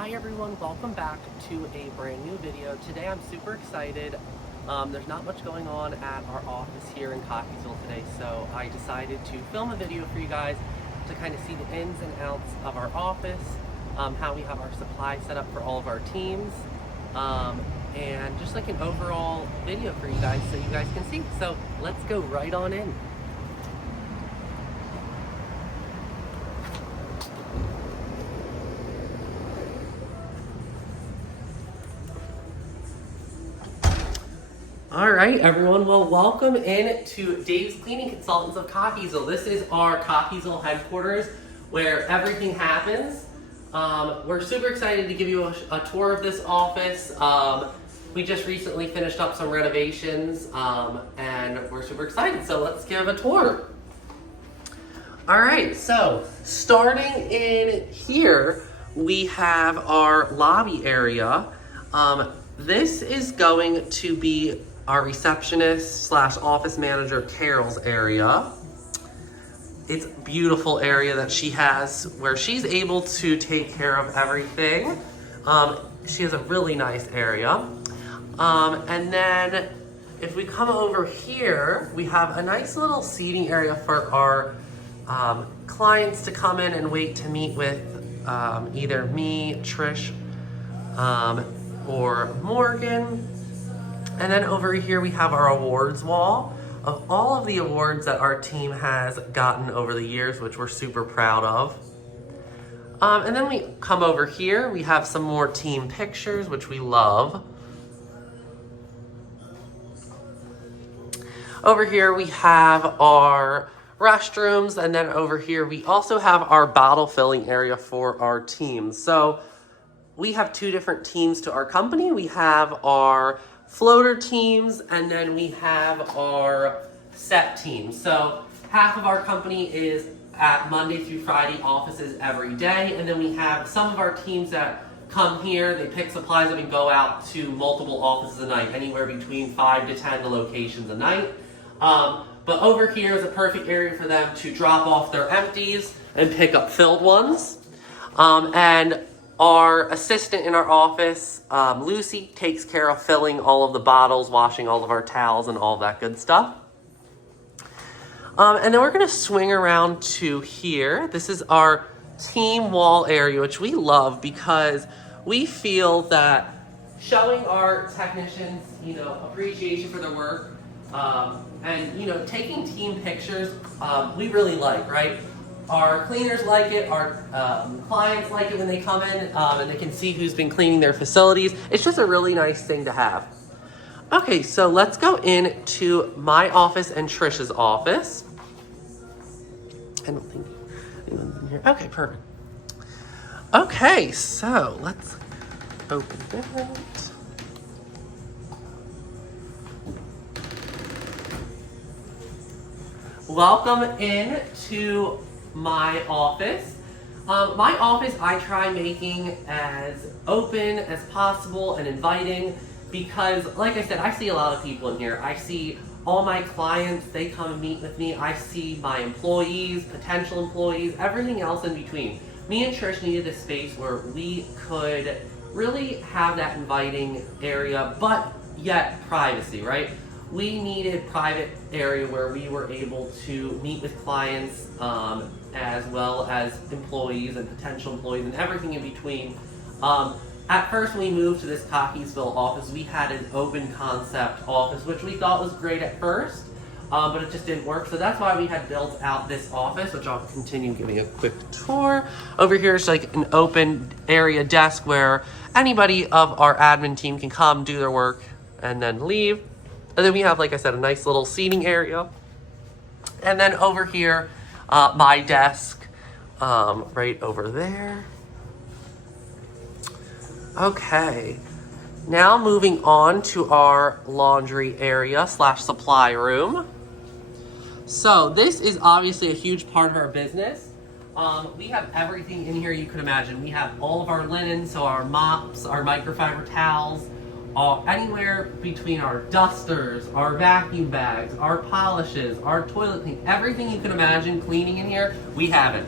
Hi everyone, welcome back to a brand new video. Today I'm super excited. There's not much going on at our office here in Cockeysville today, so I decided to film a video for you guys to kind of see the ins and outs of our office, how we have our supply set up for all of our teams, and just like an overall video for you guys so you guys can see. So let's go right on in. All right, everyone. Well, welcome in to Dave's Cleaning Consultants of Cockeysville. This is our Cockeysville headquarters where everything happens. We're super excited to give you a tour of this office. We just recently finished up some renovations and we're super excited. So let's give a tour. All right, so starting in here, we have our lobby area. This is going to be our receptionist / office manager Carol's area. It's a beautiful area that she has where she's able to take care of everything. She has a really nice area. And then if we come over here, we have a nice little seating area for our clients to come in and wait to meet with either me, Trish, or Morgan. And then over here we have our awards wall of all of the awards that our team has gotten over the years, which we're super proud of. And then we come over here, we have some more team pictures, which we love. Over here we have our restrooms, and then over here we also have our bottle filling area for our teams. So we have two different teams to our company. We have our floater teams, and then we have our set teams. So half of our company is at Monday through Friday offices every day, and then we have some of our teams that come here, they pick supplies up and go out to multiple offices a night, anywhere between 5 to 10 locations a night. But over here is a perfect area for them to drop off their empties and pick up filled ones. And our assistant in our office, Lucy, takes care of filling all of the bottles, washing all of our towels, and all that good stuff. And then we're going to swing around to here. This is our team wall area, which we love because we feel that showing our technicians, appreciation for their work, and, taking team pictures, we really like, right? Our cleaners like it, our clients like it when they come in, and they can see who's been cleaning their facilities. It's just a really nice thing to have. Okay, so let's go into my office and Trish's office. I don't think anyone's in here. Okay, perfect. Okay, so let's open that. Welcome in to my office. My office I try making as open as possible and inviting because, like I said, I see a lot of people in here. I see all my clients, they come and meet with me. I see my employees, potential employees, everything else in between. Me and Trish needed a space where we could really have that inviting area, but yet privacy, right? We needed private area where we were able to meet with clients as well as employees and potential employees and everything in between. At first, when we moved to this Cockeysville office, we had an open concept office, which we thought was great at first, but it just didn't work. So that's why we had built out this office, which I'll continue giving a quick tour. Over here is like an open area desk where anybody of our admin team can come, do their work, and then leave. And then we have, like I said, a nice little seating area. And then over here, my desk, right over there. Okay, now moving on to our laundry area / supply room. So this is obviously a huge part of our business. We have everything in here you could imagine. We have all of our linen, so our mops, our microfiber towels, anywhere between our dusters, our vacuum bags, our polishes, our toilet clean, everything you can imagine cleaning in here, we have it.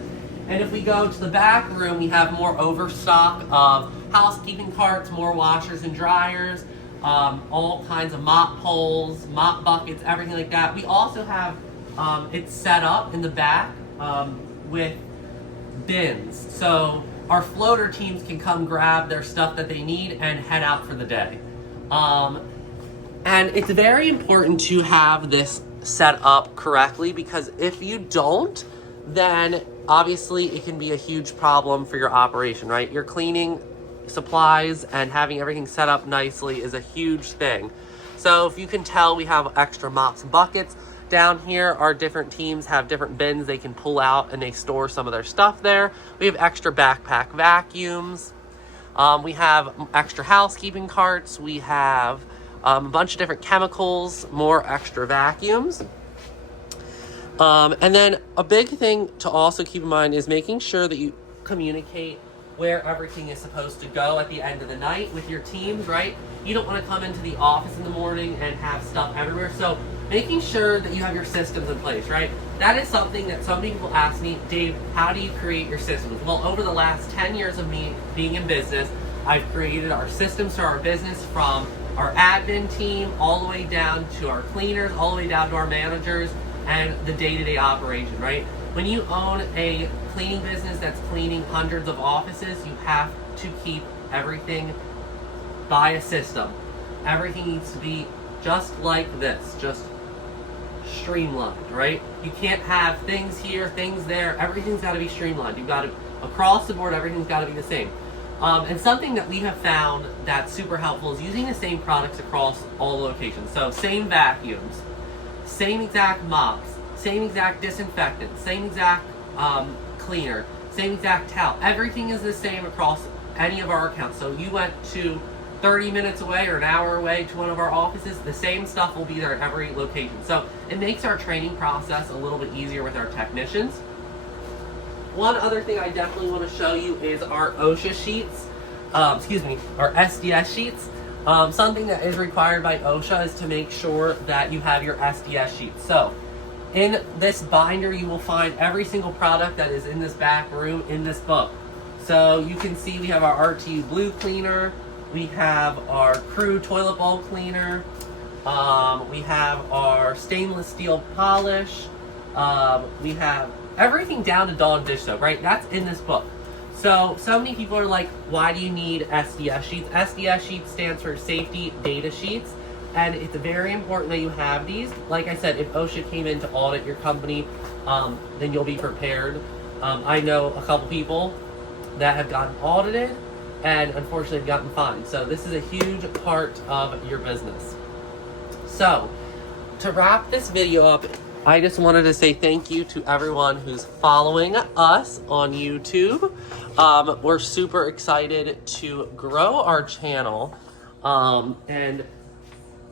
And if we go to the back room, we have more overstock of housekeeping carts, more washers and dryers, all kinds of mop poles, mop buckets, everything like that. We also have it set up in the back with bins. So our floater teams can come grab their stuff that they need and head out for the day. And it's very important to have this set up correctly, because if you don't, then obviously it can be a huge problem for your operation, right? Your cleaning supplies and having everything set up nicely is a huge thing. So if you can tell, we have extra mops and buckets. Down here, our different teams have different bins they can pull out and they store some of their stuff there. We have extra backpack vacuums. We have extra housekeeping carts. We have a bunch of different chemicals, more extra vacuums. And then a big thing to also keep in mind is making sure that you communicate where everything is supposed to go at the end of the night with your teams, right? You don't want to come into the office in the morning and have stuff everywhere. So making sure that you have your systems in place, right? That is something that so many people ask me, Dave, how do you create your systems? Well, over the last 10 years of me being in business, I've created our systems for our business, from our admin team all the way down to our cleaners, all the way down to our managers, and the day-to-day operation, right? When you own a cleaning business that's cleaning hundreds of offices, you have to keep everything by a system. Everything needs to be just like this, just streamlined, right? You can't have things here, things there. Everything's got to be streamlined. You've got to, across the board, everything's got to be the same. And something that we have found that's super helpful is using the same products across all locations. So same vacuums, same exact mops, same exact disinfectant, same exact cleaner, same exact towel. Everything is the same across any of our accounts. So you went to 30 minutes away or an hour away to one of our offices, the same stuff will be there at every location. So it makes our training process a little bit easier with our technicians. One other thing I definitely want to show you is our OSHA sheets, our SDS sheets. Something that is required by OSHA is to make sure that you have your SDS sheets. So in this binder, you will find every single product that is in this back room in this book. So you can see we have our RTU blue cleaner, we have our Crew toilet bowl cleaner, we have our stainless steel polish, we have everything down to Dawn dish soap, right? That's in this book. So many people are like, why do you need SDS sheets? SDS sheets stands for safety data sheets, and it's very important that you have these. Like I said, if OSHA came in to audit your company, then you'll be prepared. I know a couple people that have gotten audited and unfortunately have gotten fined. So this is a huge part of your business. So to wrap this video up, I just wanted to say thank you to everyone who's following us on YouTube. We're super excited to grow our channel. And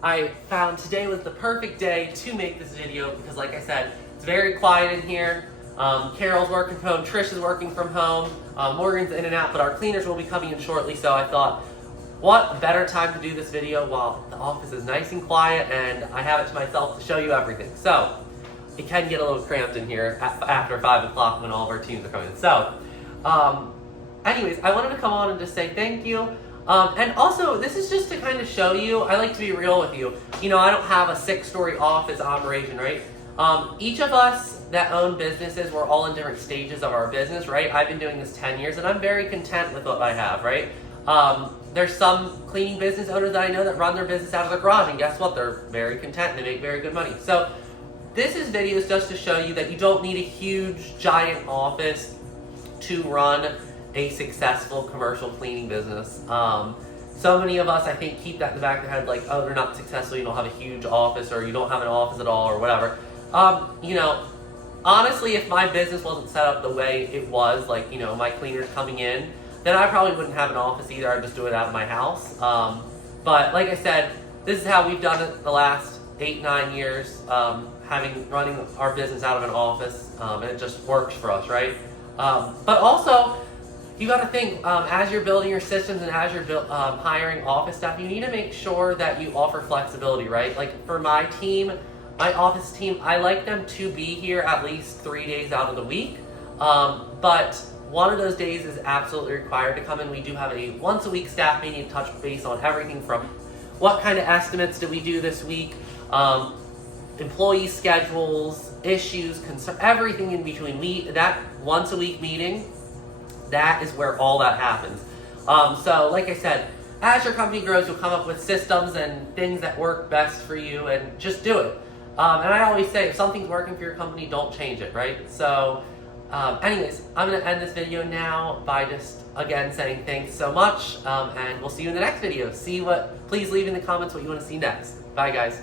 I found today was the perfect day to make this video because, like I said, it's very quiet in here. Carol's working from home, Trish is working from home, Morgan's in and out, but our cleaners will be coming in shortly. So I thought, what better time to do this video while the office is nice and quiet and I have it to myself to show you everything. So it can get a little cramped in here after 5 o'clock when all of our teams are coming in. So anyways, I wanted to come on and just say thank you. And also, this is just to kind of show you, I like to be real with you. You know, I don't have a 6-story office operation, right? Each of us that own businesses, we're all in different stages of our business, right? I've been doing this 10 years and I'm very content with what I have, right? There's some cleaning business owners that I know that run their business out of their garage, and guess what? They're very content and they make very good money. So this is videos just to show you that you don't need a huge, giant office to run a successful commercial cleaning business. So many of us, I think, keep that in the back of their head, like, oh, they're not successful, you don't have a huge office, or you don't have an office at all, or whatever. You know, honestly, if my business wasn't set up the way it was, like, you know, my cleaners coming in, then I probably wouldn't have an office either. I'd just do it out of my house. But like I said, this is how we've done it the last 8-9 years, running our business out of an office, and it just works for us, right? But also, you got to think, as you're building your systems and as you're hiring office staff, you need to make sure that you offer flexibility, right? Like for my team, my office team, I like them to be here at least 3 days out of the week. But one of those days is absolutely required to come in. We do have a once a week staff meeting to touch base on everything from what kind of estimates did we do this week, employee schedules, issues, everything in between. That once a week meeting, that is where all that happens. So like I said, as your company grows, you'll come up with systems and things that work best for you, and just do it. And I always say, if something's working for your company, don't change it, right? So anyways, I'm going to end this video now by just, again, saying thanks so much, and we'll see you in the next video. Please leave in the comments what you want to see next. Bye, guys.